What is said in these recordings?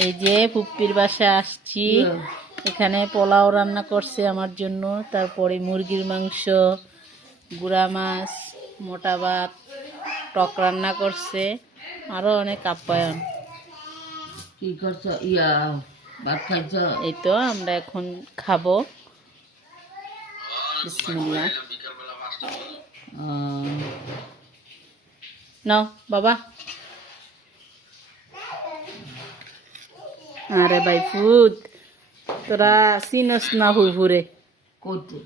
এই যে ফুপ্পির বাসায় আসছি, এখানে পোলাও রান্না করছে আমার জন্য, তারপরে মুরগির মাংস, গুড়া মাছ, মোটা ভাত, টক রান্না করছে, আরো অনেক আপ্যায়ন। কি করছ? ভাত খাইছ? এই তো আমরা এখন খাবো। বিসমিল্লাহ। নাও বাবা। আরে ভাই ফুদ, তোরা চিনস না হুহুরে? করতে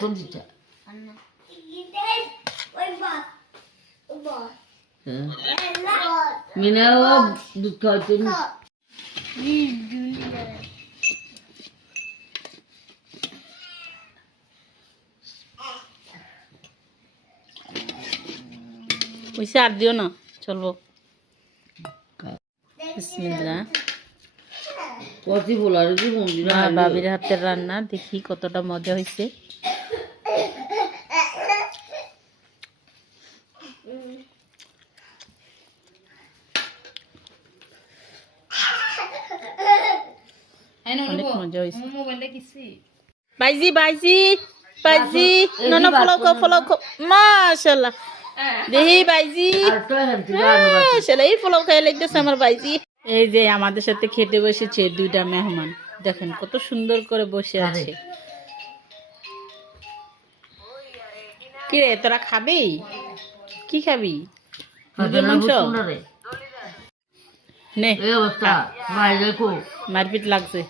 তো দিটা মিনাও দুধ খাওয়াতে ওইসে আর দিও না, চলবো। বিসমিল্লাহ। কতি বলার কি মন্দির মা বাবির হাতের রান্না, দেখি কতটা মজা হয়েছে। অনেক মজা হয়েছে। বাইজি বাইজি বাইজি, নন ফলো মাশাআল্লাহ। দেখি বাইজি মাশাআল্লাহ, এই ফলো খাই লাগতেছে আমার বাইজি। এই যে আমাদের সাথে খেতে বসেছে দুইটা মেহমান, দেখেন কত সুন্দর করে বসে আছে। কি রে তোরা খাবি? কি খাবি? মুরগির মাংস নে। মারপিট লাগছে।